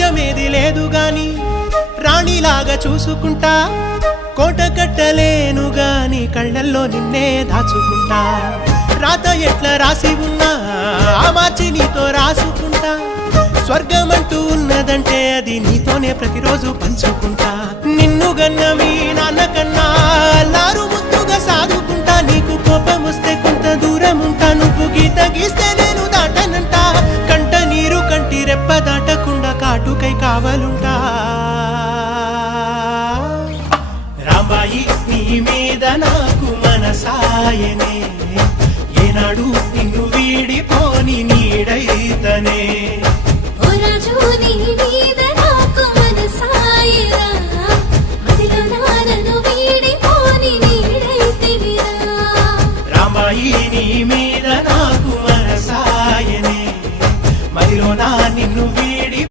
రాజ్యమేది లేదు గాని రాణిలాగా చూసుకుంటా, కోట కట్టలేను గాని కళ్ళల్లో నిన్నే దాచుకుంటా. రాత ఎట్లా రాసి ఉన్నా మార్చి నీతో రాసుకుంటా. స్వర్గమంటూ ఉన్నదంటే అది నీతోనే ప్రతిరోజు పంచుకుంటా. నిన్ను గన్న మీ నాన్న కన్నా లారు ముద్దుగా సాదుకుంటా. నీకు కోపం వస్తే కొంత దూరం ఉంటా, నువ్వు గీత గీస్తే నేను దాటనంట. కంట నీరు కంటి రెప్ప దాటకుండా కాటుకై కావలుంటా. రామాయి నీ మీద నాకు మనసాయనే, ఏనాడు నిన్ను వీడిపోని నీడైతనే. ఓ రాజు నీ